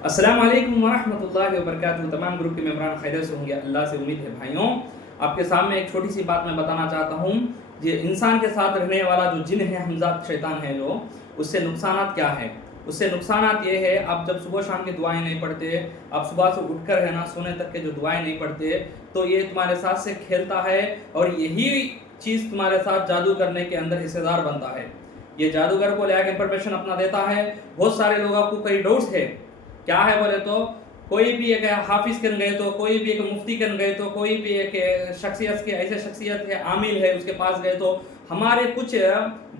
अस्सलाम वालेकुम वरहमतुल्लाहि वबरकातुहू। तमाम ग्रुप के मेंबरान खैरियत से होंगे, अल्लाह से उम्मीद है। भाइयों, आपके सामने एक छोटी सी बात मैं बताना चाहता हूँ। ये इंसान के साथ रहने वाला जो जिन है, हमजात शैतान है, जो उससे नुकसानात क्या है। उससे नुकसानात ये है, आप जब सुबह शाम की दुआएं नहीं पढ़ते, आप सुबह से उठकर है ना सोने तक के जो दुआएं नहीं पढ़ते, तो ये तुम्हारे साथ से खेलता है और यही चीज़ तुम्हारे साथ जादू करने के अंदर हिस्सेदार बनता है। ये जादूगर को लेकर इंफॉर्मेशन अपना देता है। बहुत सारे लोगों को कई डाउट्स है, क्या है बोले तो कोई भी एक हाफिज कन गए, तो कोई भी एक मुफ्ती कन गए, तो कोई भी एक शख्सियत के ऐसे शख्सियत है आमिल है उसके पास गए, तो हमारे कुछ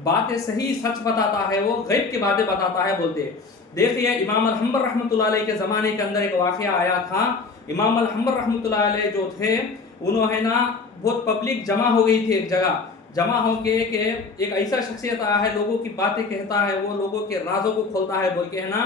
बातें सही सच बताता है, वो गैब की बातें बताता है बोलते। देखिए, इमाम अल-हम्बर रहमतुल्लाह अलैह के ज़माने के अंदर एक वाक़या आया था। इमाम अल-हम्बर रहमतुल्लाह अलैह जो थे, उन्होंने ना बहुत पब्लिक जमा हो गई थी एक जगह। जमा हो के एक ऐसा शख्सियत आया है, लोगों की बातें कहता है, वो लोगों के राजों को खोलता है बोल के है ना।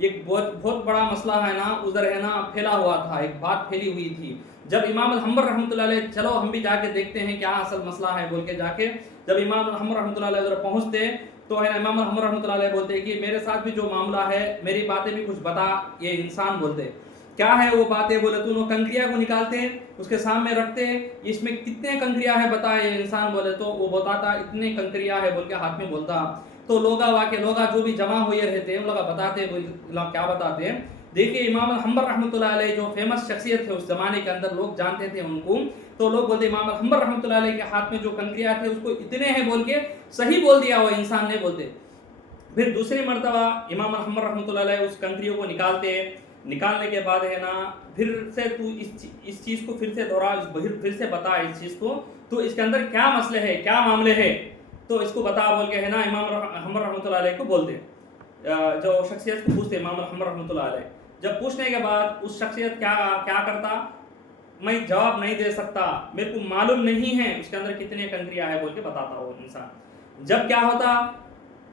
एक बहुत बड़ा मसला है ना उधर है ना फैला हुआ था, एक बात फैली हुई थी। जब इमाम अल-हम्बर रहमतुल्लाह अलैह, चलो हम भी जाके देखते हैं क्या असल मसला है बोल के जाके, जब इमाम अल-हम्बर रहमतुल्लाह अलैह उधर पहुंचते, तो है ना इमाम अल-हम्बर रहमतुल्लाह अलैह बोलते कि मेरे साथ भी जो मामला है, मेरी बातें भी कुछ बता। ये इंसान बोलते क्या है वो बातें, बोले तू कंकरिया को निकालते उसके सामने रखते, इसमें कितने कंकरिया है बता। ये इंसान बोले तो वो बताता इतने कंकरिया है बोल के हाथ में बोलता। तो लोग जो भी जमा हुए रहते हैं, लोग बताते क्या बताते हैं। देखिए, इमाम अल-हम्बर रहमतुल्लाह अलैह जो फेमस शख्सियत है उस जमाने के अंदर, लोग जानते थे उनको। तो लोग बोलते इमाम अल-हम्बर रहमतुल्लाह अलैह के हाथ में जो कंकरिया थे उसको इतने हैं बोल के सही बोल दिया वो इंसान ने बोलते। फिर दूसरी मरतबा इमाम अल-हम्बर रहमतुल्लाह अलैह उस कंकरियों को निकालते, निकालने के बाद है ना फिर से तू इस चीज़ को फिर से दोहरा, फिर से बता इस चीज़ को, तो इसके अंदर क्या मसले है, क्या मामले है, तो इसको बता बोल के है ना इमाम अल-हम्बर रहमतुल्लाह अलैह को बोलते। जो शख्सियत को पूछते इमाम अल-हम्बर रहमतुल्लाह अलैह, जब पूछने के बाद उस शख्सियत क्या क्या करता, मैं जवाब नहीं दे सकता, मेरे को मालूम नहीं है उसके अंदर कितने कंकरिया है बोल के बताता वो इंसान। जब क्या होता,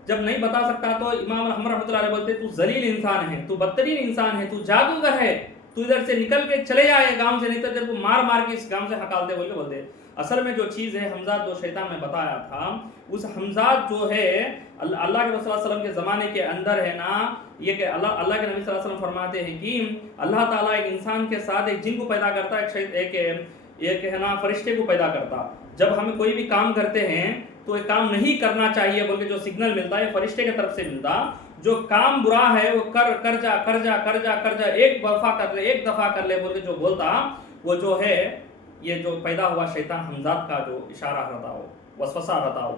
जब नहीं बता सकता, तो इमाम अहमद रहमतुल्लाह अलैह बोलते तू जलील इंसान है, तू बदतरीन इंसान है, तू जादूगर है, तू इधर से निकल के चले जाए गांव से, नहीं तो तेरे को मार मार के इस गांव से हकालते बोल के बोलते। असल में जो चीज़ है, हमजाद जो शैतान में बताया था, उस हमजाद जो है अल्लाह के रसूल सल्लल्लाहु अलैहि वसल्लम के ज़माने के अंदर है ना, ये कि अल्लाह के नबी सल्लल्लाहु अलैहि वसल्लम फरमाते हैं कि अल्लाह ताला एक इंसान के साथ एक जिन को पैदा करता है, एक है ना फरिश्ते को पैदा करता। जब हम कोई भी काम करते हैं तो एक काम नहीं करना चाहिए बोल के जो सिग्नल मिलता है फरिश्ते की तरफ से मिलता, जो काम बुरा है वो कर जा, एक दफा कर ले बोल के जो बोलता, वो जो है ये जो पैदा हुआ शैतान हमजाद का जो इशारा रहता हो, वसवसा रहता हो।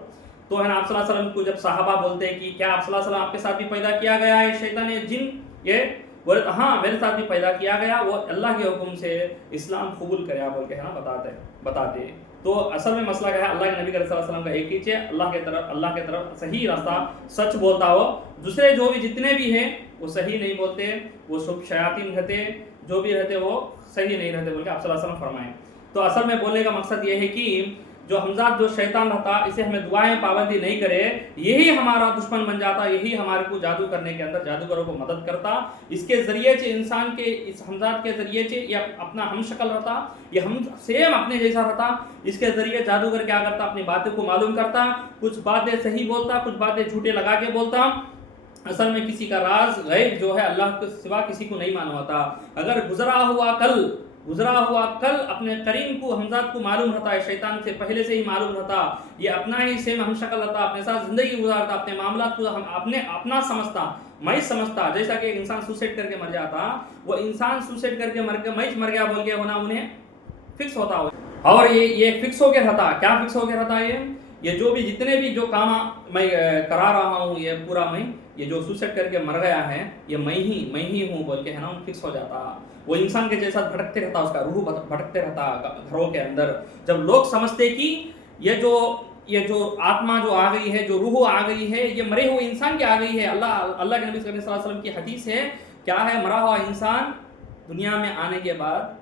तो है ना आप सल्लल्लाहु अलैहि वसल्लम को जब साहबा बोलते हैं कि क्या आप सल्लल्लाहु अलैहि वसल्लम आपके साथ भी पैदा किया गया है शैतान ये जिन, ये बोले तो हाँ मेरे साथ भी पैदा किया गया, वो अल्लाह के हुक्म से इस्लाम कबूल करे बोल के है ना बताते। तो असल में मसला क्या है, अल्लाह के नबी सल्लल्लाहु अलैहि वसल्लम का एक ही चीज़, अल्लाह के तरफ सही रास्ता सच बोलता हो। दूसरे जो भी जितने भी हैं वो सही नहीं बोलते, वो सब शयातीन रहते, जो भी रहते वो सही नहीं रहते बोल के आप सल्लल्लाहु अलैहि वसल्लम फरमाएं। तो असल में बोलने का मकसद ये है कि जो हमजाद जो शैतान रहता, इसे हमें दुआएं पाबंदी नहीं करे, यही हमारा दुश्मन बन जाता, यही हमारे को जादू करने के अंदर जादूगरों को मदद करता। इसके ज़रिए से इंसान के इस हमजाद के ज़रिए से ये अपना हम शक्ल रहता, ये हम सेम अपने जैसा रहता। इसके ज़रिए जादूगर क्या करता, अपनी बातों को मालूम करता, कुछ बातें सही बोलता, कुछ बातें झूठे लगा के बोलता। असल में किसी का राज गैब जो है अल्लाह के सिवा किसी को नहीं मालूम होता। अगर गुजरा हुआ कल अपने करीम को हमजाद को मालूम रहता है, शैतान से पहले से ही मालूम रहता, ये अपना ही सेम हम शक्ल रहता, अपने साथ जिंदगी गुजारता, अपने मामला को हम अपना समझता, मैं समझता। जैसा कि एक इंसान सुसाइड करके मर जाता, वो इंसान सुसाइड करके मैं मर गया बोल के होना उन्हें फिक्स होता हो, और ये फिक्स हो गया रहता। क्या फिक्स हो गया रहता है, ये जो भी जितने भी जो काम मैं करा रहा हूँ, ये पूरा मैं, ये जो सुसाइड करके मर गया है ये मैं ही हूँ बोल के है ना फिक्स हो जाता। वो इंसान के जैसा भटकते रहता, उसका रूह भटकते रहता घरों के अंदर। जब लोग समझते कि ये जो आत्मा जो आ गई है, जो रूह आ गई है, ये मरे हुए इंसान की आ गई है। अल्लाह के नबी सल्लल्लाहु अलैहि वसल्लम की हदीस है, क्या है, मरा हुआ इंसान दुनिया में आने के बाद,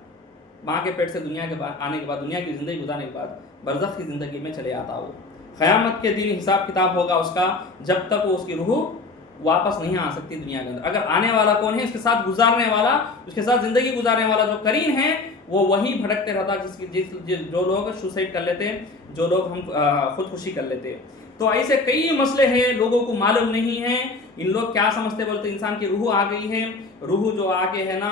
माँ के पेट से दुनिया के बाद आने के बाद, दुनिया की ज़िंदगी गुजारने के बाद बरज़ख की ज़िंदगी में चले आता हो। क़यामत के दिन हिसाब किताब होगा उसका, जब तक वो उसकी रूह वापस नहीं आ सकती दुनिया के अंदर। अगर आने वाला कौन है, इसके साथ गुजारने वाला, उसके साथ ज़िंदगी गुजारने वाला जो करीन है, वो वही भटकते रहता जो लोग सुसाइड कर लेते, जो लोग हम खुदकुशी कर लेते। تو ایسے کئی مسئلے ہیں لوگوں کو معلوم نہیں ہیں. ان لوگ کیا سمجھتے بولتے انسان کی روح آ گئی ہے, روح جو آ کے ہے نا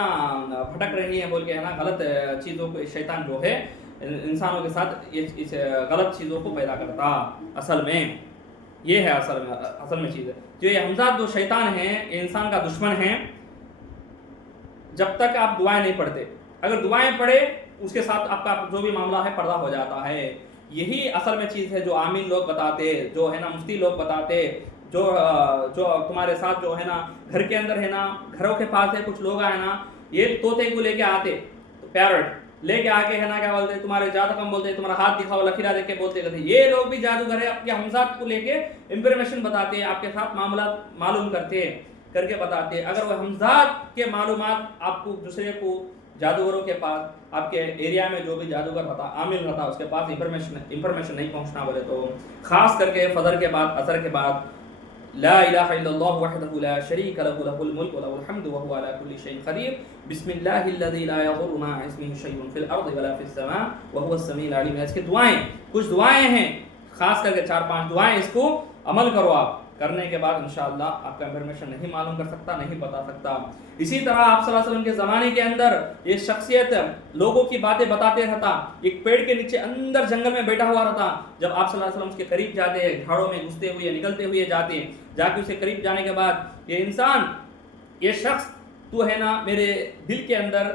بھٹک رہی ہے بول کے ہے نا غلط چیزوں کو شیطان جو ہے انسانوں کے ساتھ اس غلط چیزوں کو پیدا کرتا. اصل میں یہ ہے اصل میں چیز ہے جو یہ حمزات جو شیطان ہیں یہ انسان کا دشمن ہے. جب تک آپ دعائیں نہیں پڑھتے, اگر دعائیں پڑھے اس کے ساتھ آپ کا جو بھی معاملہ ہے پردہ ہو جاتا ہے. یہی اصل میں چیز ہے جو عامل لوگ بتاتے, جو ہے نا مفتی لوگ بتاتے, جو تمہارے ساتھ جو ہے نا گھر کے اندر ہے نا گھروں کے پاس ہے کچھ لوگ ہے نا یہ طوطے کو لے کے آتے, پیرٹ لے کے آ کے ہے نا کیا بولتے تمہارے جادو کم بولتے تمہارا ہاتھ دکھاؤ لکیرا دیکھ کے بولتے کہتے یہ لوگ بھی جادوگر ہے. آپ کے حمزات کو لے کے انفارمیشن بتاتے, آپ کے ساتھ معاملات معلوم کرتے کر کے بتاتے. اگر وہ حمزات کے معلومات آپ کو دوسرے کو جادوگروں کے پاس آپ کے ایریا میں جو بھی جادوگر ہوتا عامل ہوتا اس کے پاس انفارمیشن نہیں پہنچنا بولے تو خاص کر کے فجر کے بعد عصر کے بعد لا الہ الا اللہ وحدہ لا شریک لہ لہ الملک ولہ الحمد وهو على كل شيء قدیر بسم اللہ الذی لا یضر مع اسمہ شیء فی الارض ولا فی السماء وهو السمیع العلیم. اس کی دعائیں کچھ دعائیں ہیں خاص کر کے 4-5 دعائیں, اس کو عمل کرو. آپ کرنے کے بعد انشاءاللہ آپ کا انفارمیشن نہیں معلوم کر سکتا, نہیں بتا سکتا. اسی طرح آپ صلی اللہ علیہ وسلم کے زمانے کے اندر یہ شخصیت لوگوں کی باتیں بتاتے رہتا, ایک پیڑ کے نیچے اندر جنگل میں بیٹھا ہوا رہتا. جب آپ صلی اللہ علیہ وسلم اس کے قریب جاتے, جھاڑوں میں گھستے ہوئے نکلتے ہوئے جاتے, جا کے اسے قریب جانے کے بعد یہ انسان یہ شخص تو ہے نا میرے دل کے اندر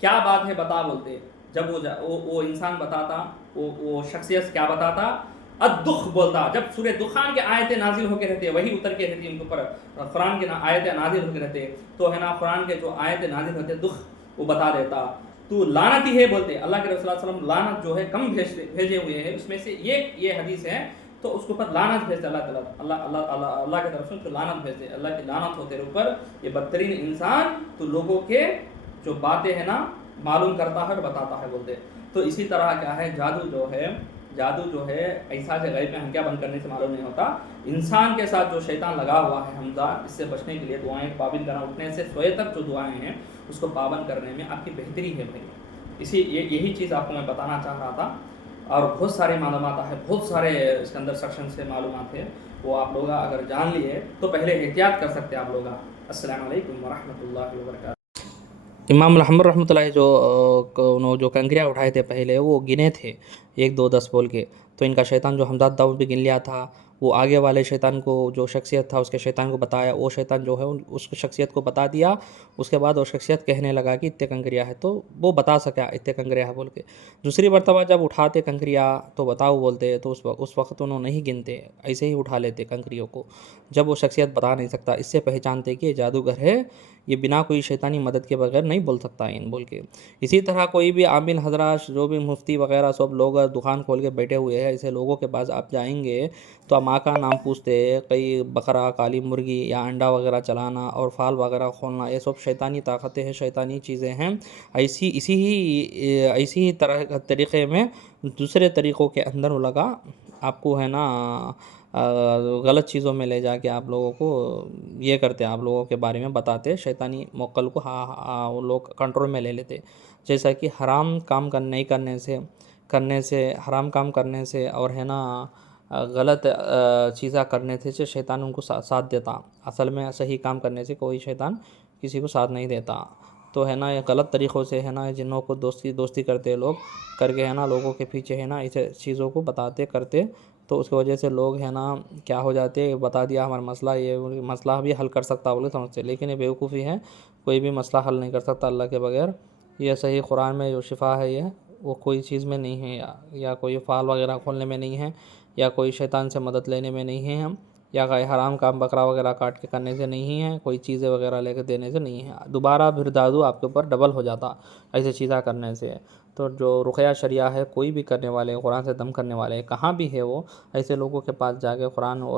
کیا بات ہے بتا بولتے. جب وہ انسان بتاتا, وہ شخصیت کیا بتاتا, الدخ بولتا. جب سورہ دخان کے آیتیں نازل ہو کے رہتے, وہی اتر کے رہتی ان کے اوپر, قرآن کے آیتیں نازل ہو کے رہتے تو ہے نا قرآن کے جو آیتیں نازل ہوتے دخ وہ بتا دیتا. تو لعنتی ہے بولتے. اللہ کے رسول صلی اللہ علیہ وسلم لعنت جو ہے کم بھیجے ہوئے ہیں, اس میں سے یہ حدیث ہے تو اس کے اوپر لعنت بھیجتے اللہ تعالیٰ, اللہ کی طرف سے اس کو لعنت بھیجتے, اللہ کی لعنت ہوتے اوپر. یہ بدترین انسان تو لوگوں کے جو باتیں ہیں نا معلوم کرتا ہے اور بتاتا ہے بولتے. تو اسی طرح کیا ہے جادو جو ہے ایسا جو غیب میں ہم کیا بند کرنے سے معلوم نہیں ہوتا. انسان کے ساتھ جو شیطان لگا ہوا ہے حمزہ, اس سے بچنے کے لیے دعائیں پابند کرنا, اٹھنے سے سوئے تک جو دعائیں ہیں اس کو پابند کرنے میں آپ کی بہتری ہے بھائی. یہی چیز آپ کو میں بتانا چاہ رہا تھا. اور بہت سارے معلومات ہیں, بہت سارے اس کے اندر سیکشن سے معلومات ہیں, وہ آپ لوگ اگر جان لیے تو پہلے احتیاط کر سکتے آپ لوگ. السلام علیکم ورحمۃ اللہ وبرکاتہ. امام محمد رحمۃ اللہ جو کنکریاں اٹھائے تھے پہلے وہ گنے تھے 1 2 10 بول کے, تو ان کا شیطان جو حمزات داؤد بھی گن لیا تھا. وہ آگے والے شیطان کو جو شخصیت تھا اس کے شیطان کو بتایا, وہ شیطان جو ہے اس شخصیت کو بتا دیا. اس کے بعد وہ شخصیت کہنے لگا کہ اتنے کنکریاں ہے, تو وہ بتا سکا اتنے کنکریاں ہے بول کے. دوسری مرتبہ جب اٹھاتے کنکریاں تو بتاؤ بولتے, تو اس وقت انہوں نہیں گنتے, ایسے ہی اٹھا لیتے کنکریوں کو. جب وہ شخصیت بتا نہیں سکتا, اس سے پہچانتے کہ یہ جادوگر ہے, یہ بنا کوئی شیطانی مدد کے بغیر نہیں بول سکتا ان بول کے. اسی طرح کوئی بھی عامل حضرات جو بھی مفتی وغیرہ سب لوگ دکان کھول کے بیٹھے ہوئے ہیں, ایسے لوگوں کے پاس آپ جائیں گے تو ماں کا نام پوچھتے, کئی بکرا, کالی مرغی یا انڈا وغیرہ چلانا اور فال وغیرہ کھولنا, یہ سب شیطانی طاقتیں ہیں, شیطانی چیزیں ہیں. ایسی ہی طریقے میں دوسرے طریقوں کے اندر لگا آپ کو ہے نا غلط چیزوں میں لے جا کے آپ لوگوں کو یہ کرتے, آپ لوگوں کے بارے میں بتاتے, شیطانی موکل کو وہ لوگ کنٹرول میں لے لیتے. جیسا کہ حرام کام نہیں کرنے سے حرام کام کرنے سے اور ہے نا غلط چیزیں کرنے سے شیطان ان کو ساتھ دیتا. اصل میں صحیح کام کرنے سے کوئی شیطان کسی کو ساتھ نہیں دیتا. تو ہے نا یہ غلط طریقوں سے ہے نا جنوں کو دوستی کرتے لوگ کر کے ہے نا لوگوں کے پیچھے ہے نا ایسے چیزوں کو بتاتے کرتے, تو اس کی وجہ سے لوگ ہے نا کیا ہو جاتے, بتا دیا ہمارا مسئلہ, یہ مسئلہ بھی حل کر سکتا بولے سمجھتے, لیکن یہ بیوقوفی ہے, کوئی بھی مسئلہ حل نہیں کر سکتا اللہ کے بغیر. یہ صحیح قرآن میں جو شفا ہے یہ وہ کوئی چیز میں نہیں ہے, یا کوئی فال وغیرہ کھولنے میں نہیں ہے, یا کوئی شیطان سے مدد لینے میں نہیں ہے, یا کوئی حرام کام بکرا وغیرہ کاٹ کے کرنے سے نہیں ہے, کوئی چیزیں وغیرہ لے کے دینے سے نہیں ہے. دوبارہ پھر دادو آپ کے اوپر ڈبل ہو جاتا ایسے چیزیں کرنے سے. تو جو رقیہ شریعہ ہے کوئی بھی کرنے والے, قرآن سے دم کرنے والے کہاں بھی ہے, وہ ایسے لوگوں کے پاس جا کے قرآن اور